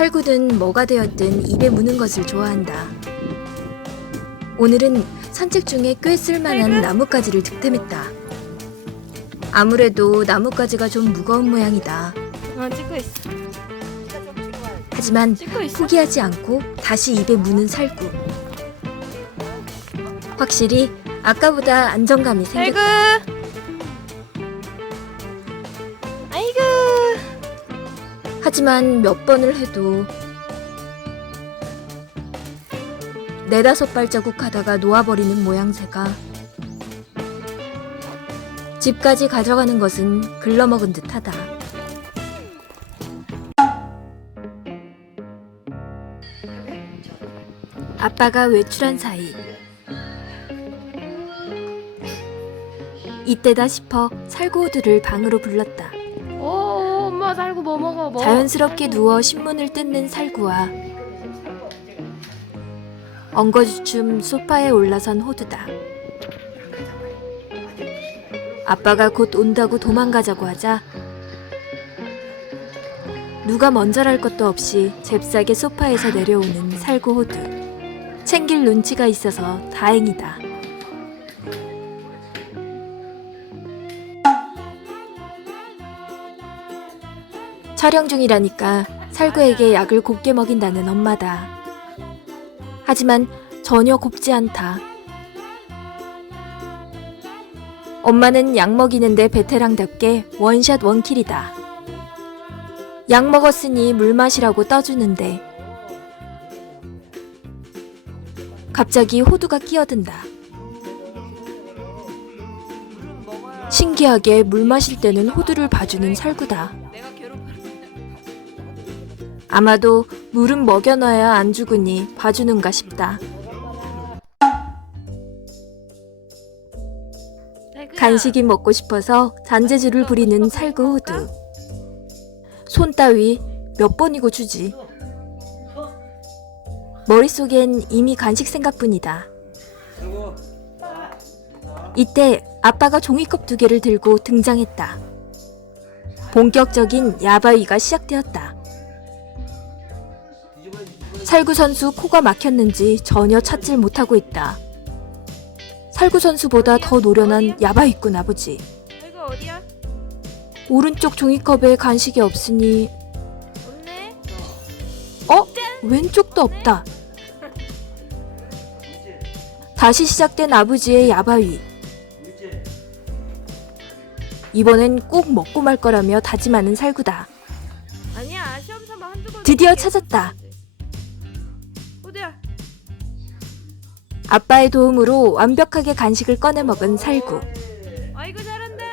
살구는 뭐가 되었든 입에 무는 것을 좋아한다. 오늘은 산책 중에 꽤 쓸만한 나뭇가지를 득템했다. 아무래도 나뭇가지가 좀 무거운 모양이다. 어 찍고 있어. 하지만 찍고 있어. 포기하지 않고 다시 입에 무는 살구. 확실히 아까보다 안정감이. 생겼다. 아이 하지만 몇 번을 해도 네다섯 발자국 하다가 놓아버리는 모양새가 집까지 가져가는 것은 글러먹은 듯하다. 아빠가 외출한 사이 이때다 싶어 살구호두를 방으로 불렀다. 오 엄마 살고 뭐 먹어 뭐. 자연스럽게 누워 신문을 뜯는 살구와 엉거주춤 소파에 올라선 호두다. 아빠가 곧 온다고 도망가자고 하자 누가 먼저랄 것도 없이 잽싸게 소파에서 내려오는 살구 호두. 챙길 눈치가 있어서 다행이다. 촬영 중이라니까 살구에게 약을 곱게 먹인다는 엄마다. 하지만 전혀 곱지 않다. 엄마는 약 먹이는데 베테랑답게 원샷 원킬이다. 약 먹었으니 물 마시라고 떠주는데 갑자기 호두가 끼어든다. 신기하게 물 마실 때는 호두를 봐주는 살구다. 아마도 물은 먹여놔야 안 죽으니 봐주는가 싶다. 간식이 먹고 싶어서 잔재주를 부리는 살구 호두. 손 따위 몇 번이고 주지. 머릿속엔 이미 간식 생각뿐이다. 이때 아빠가 종이컵 두 개를 들고 등장했다. 본격적인 야바위가 시작되었다. 살구 선수 코가 막혔는지 전혀 찾질 못하고 있다. 살구 선수보다 더 노련한 야바위꾼 아버지. 오른쪽 종이컵에 간식이 없으니. 어? 왼쪽도 없다. 다시 시작된 아버지의 야바위. 이번엔 꼭 먹고 말 거라며 다짐하는 살구다. 아니야 시험 삼아 한두 번. 드디어. 찾았다. 호두야. 아빠의 도움으로 완벽하게 간식을 꺼내 먹은 살구. 아이고 잘한다.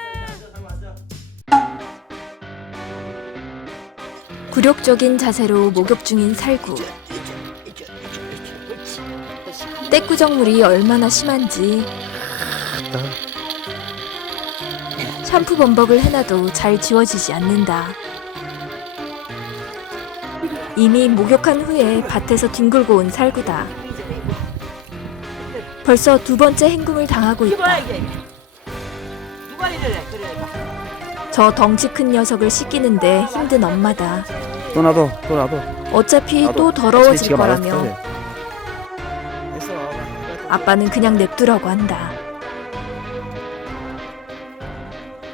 굴욕적인 자세로 목욕 중인 살구. 떼꾸정물이 얼마나 심한지 샴푸 범벅을 해놔도 잘 지워지지 않는다. 이미 목욕한 후에 밭에서 뒹굴고 온 살구다. 벌써 두 번째 행궁을 당하고 있다. 저 덩치 큰 녀석을 씻기는데 힘든 엄마다. 또 놔둬 또 놔둬 어차피 나도 또 더러워질 거라며 아빠는 그냥 냅두라고 한다.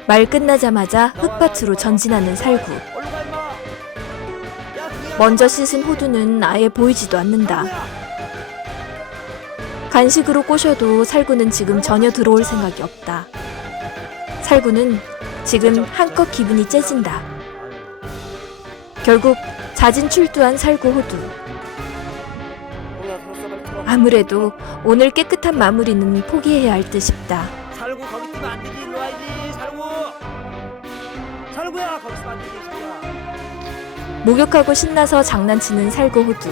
말 끝나자마자 흙밭으로 전진하는 살구. 먼저 씻은 호두는 아예 보이지도 않는다. 간식으로 꼬셔도 살구는 지금 전혀 들어올 생각이 없다. 살구는 지금 한껏 기분이 째진다. 결국 자진 출두한 살구 호두. 아무래도 오늘 깨끗한 마무리는 포기해야 할 듯 싶다. 살고 거기 뛰면 안 되지 살고야 거기 있으면 안 되지 이 새끼야 목욕하고 신나서 장난치는 살구 호두.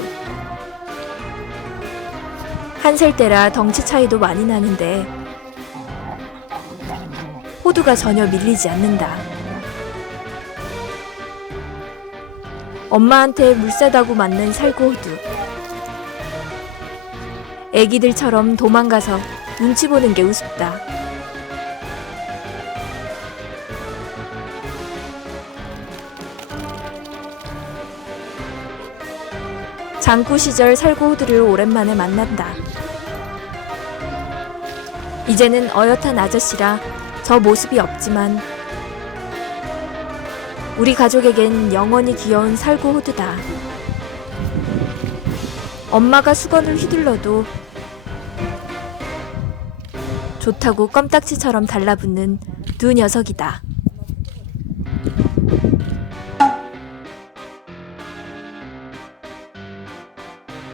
한 살 때라 덩치 차이도 많이 나는데 호두가 전혀 밀리지 않는다. 엄마한테 물세다고 맞는 살구 호두. 애기들처럼 도망가서 눈치 보는 게 우습다. 장구 시절 살구호두를 오랜만에 만난다. 이제는 어엿한 아저씨라 저 모습이 없지만 우리 가족에겐 영원히 귀여운 살구호두다. 엄마가 수건을 휘둘러도 좋다고 껌딱지처럼 달라붙는 두 녀석이다.